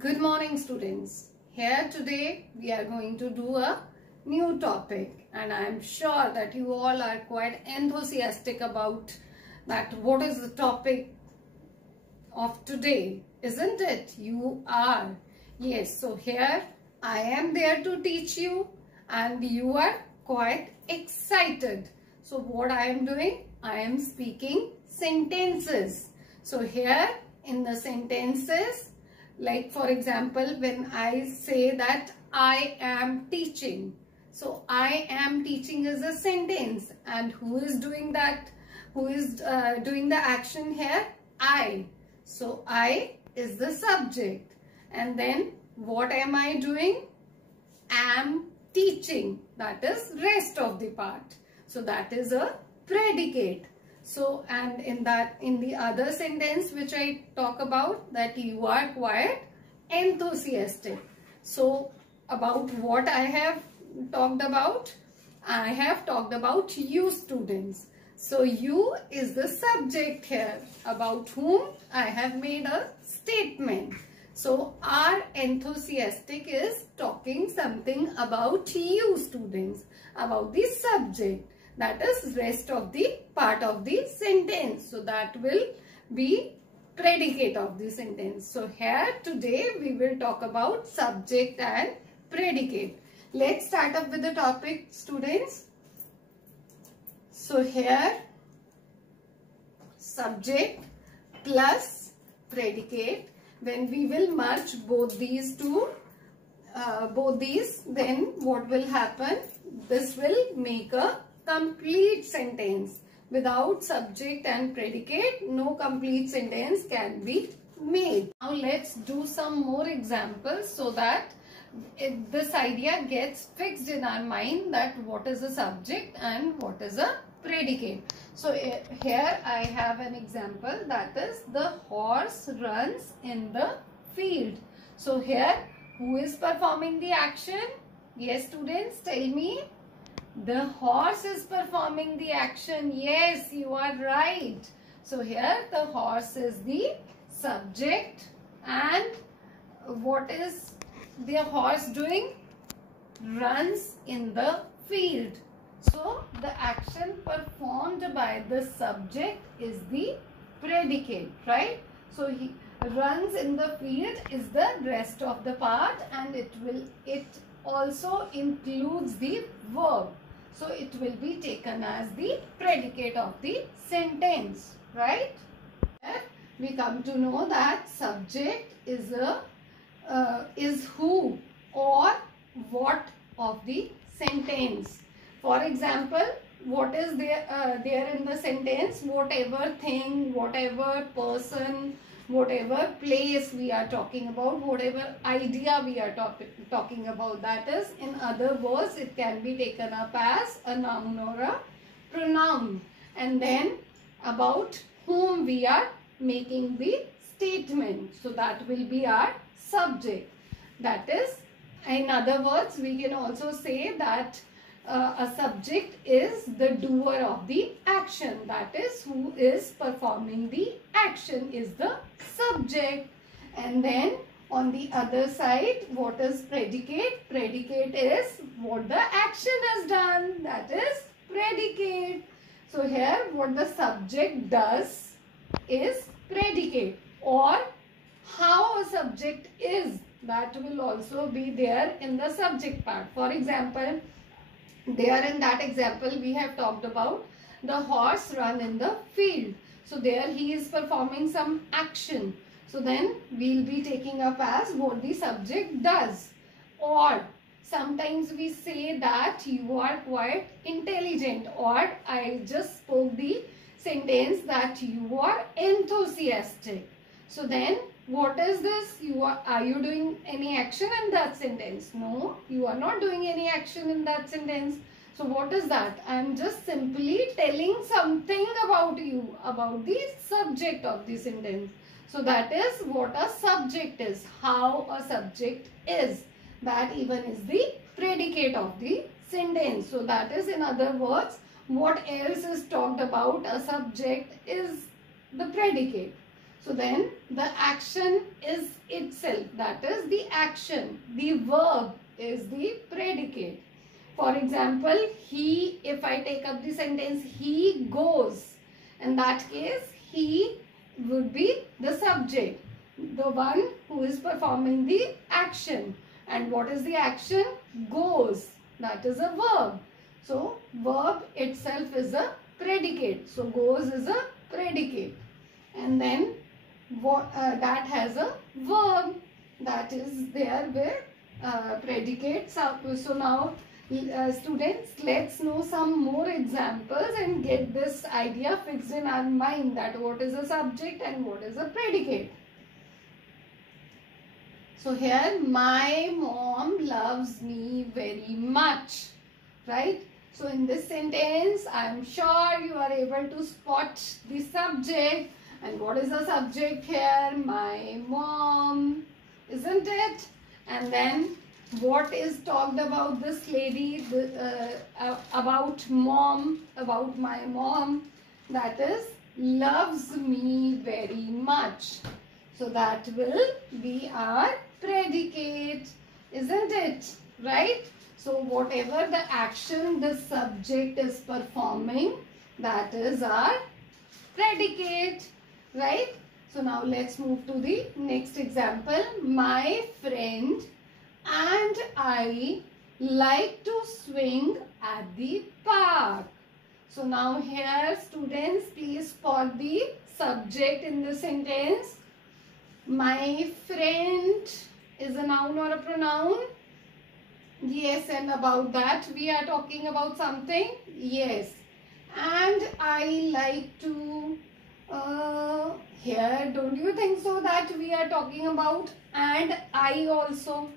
Good morning, students. Here today we are going to do a new topic, and I am sure that you all are quite enthusiastic about that. What is the topic of today, isn't it? You are. Yes, so here I am there to teach you and you are quite excited. So what I am doing? I am speaking sentences. So here in the sentences, like for example, when I say that I am teaching. So I am teaching is a sentence, and who is doing that? Who is doing the action here? I. So I is the subject. And then what am I doing? Am teaching. That is rest of the part. So that is a predicate. So, and in the other sentence which I talk about, that you are quite enthusiastic. So about what I have talked about? I have talked about you students. So you is the subject here, about whom I have made a statement. So are enthusiastic is talking something about you students, about the subject. That is rest of the part of the sentence. So that will be predicate of the sentence. So here today we will talk about subject and predicate. Let's start up with the topic, students. So here subject plus predicate. When we will merge both these two, then what will happen? This will make a complete sentence. Without subject and predicate, no complete sentence can be made. Now let's do some more examples so that this idea gets fixed in our mind, that what is a subject and what is a predicate. So here I have an example, that is the horse runs in the field. So here who is performing the action? Yes students, tell me. The horse is performing the action. Yes, you are right. So here the horse is the subject, and what is the horse doing? Runs in the field. So the action performed by the subject is the predicate, right? So he runs in the field is the rest of the part, and it also includes the verb. So it will be taken as the predicate of the sentence, right? We come to know that subject is who or what of the sentence. For example, what is there in the sentence? Whatever thing, whatever person, whatever place we are talking about, whatever idea we are talking about, that is, in other words, it can be taken up as a noun or a pronoun. And then about whom we are making the statement. So that will be our subject. That is, in other words, we can also say that a subject is the doer of the action. That is, who is performing the action is the subject. And then on the other side, what is predicate? Predicate is what the action has done. That is predicate. So here what the subject does is predicate, or how a subject is, that will also be there in the subject part. For example, there in that example we have talked about the horse run in the field. So there he is performing some action. So then we will be taking up as what the subject does. Or sometimes we say that you are quite intelligent, or I just spoke the sentence that you are enthusiastic. So then what is this? Are you doing any action in that sentence? No, you are not doing any action in that sentence. So what is that? I am just simply telling something about you, about the subject of the sentence. So that is what a subject is, how a subject is. That even is the predicate of the sentence. So that is, in other words, what else is talked about? A subject is the predicate. So then the action is itself, that is the action. The verb is the predicate. For example, he, if I take up the sentence, he goes. In that case, he would be the subject, the one who is performing the action. And what is the action? Goes. That is a verb. So, verb itself is a predicate. So, goes is a predicate. And then that has a verb that is there with predicate. So, now students, let's know some more examples and get this idea fixed in our mind that what is a subject and what is a predicate. So here, my mom loves me very much, right? So in this sentence, I am sure you are able to spot the subject. And what is the subject here? My mom, isn't it? And then what is talked about this lady, about mom, about my mom, that is loves me very much. So that will be our predicate, isn't it? Right? So whatever the action the subject is performing, that is our predicate, right? So now let's move to the next example. My friend and I like to swing at the park. So now here, students, please spot the subject in the sentence. My friend is a noun or a pronoun? Yes, and about that we are talking about something? Yes. And I like to, here, don't you think so that we are talking about and I also?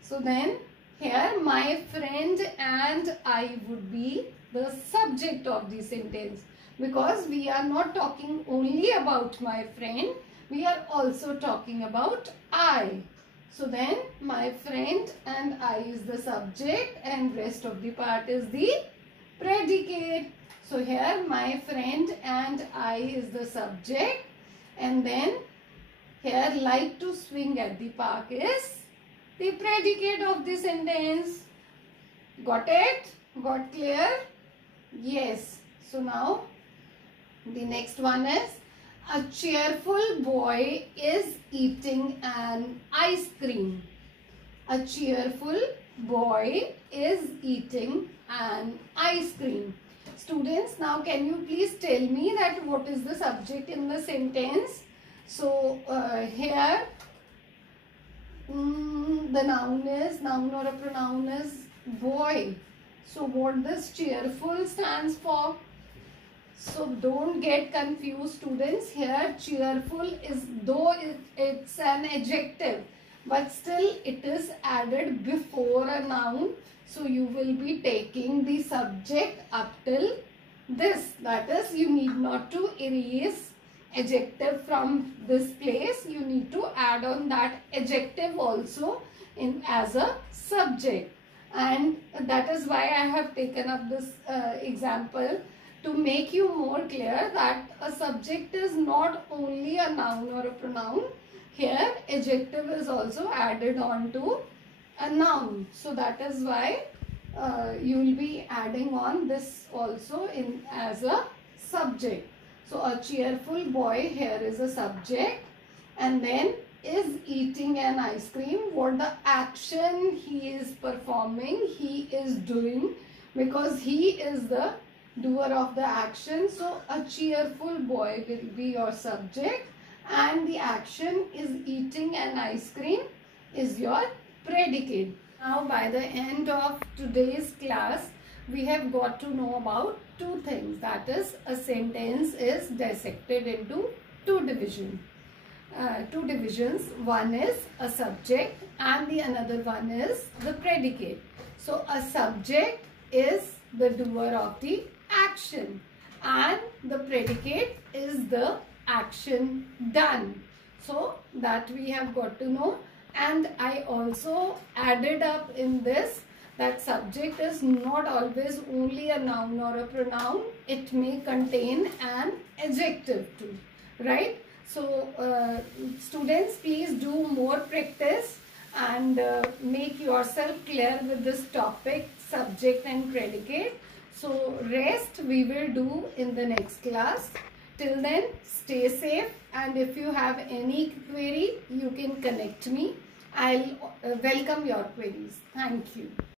So then here my friend and I would be the subject of the sentence, because we are not talking only about my friend, we are also talking about I. So then my friend and I is the subject and rest of the part is the predicate. So here my friend and I is the subject, and then here like to swing at the park is the predicate of the sentence. Got it? Got clear? Yes. So now the next one is, a cheerful boy is eating an ice cream. A cheerful boy is eating an ice cream. Students, now can you please tell me that what is the subject in the sentence? So here the noun or a pronoun is boy. So what this cheerful stands for? So don't get confused, students. Here cheerful is, though it's an adjective, but still it is added before a noun. So you will be taking the subject up till this. That is, you need not to erase adjective from this place. You need to add on that adjective also in as a subject. And that is why I have taken up this example, to make you more clear that a subject is not only a noun or a pronoun. Here adjective is also added on to a noun. So that is why you will be adding on this also in as a subject. So a cheerful boy here is a subject, and then is eating an ice cream. What the action he is performing, he is doing, because he is the doer of the action. So a cheerful boy will be your subject, and the action is eating an ice cream is your predicate. Now by the end of today's class, we have got to know about two things. That is, a sentence is dissected into two divisions. One is a subject and the another one is the predicate. So a subject is the doer of the action and the predicate is the action done. So that we have got to know. And I also added up in this that subject is not always only a noun or a pronoun. It may contain an adjective too, right? So students, please do more practice and make yourself clear with this topic, subject and predicate. So rest we will do in the next class. Till then, stay safe, and if you have any query, you can connect me. I'll welcome your queries. Thank you.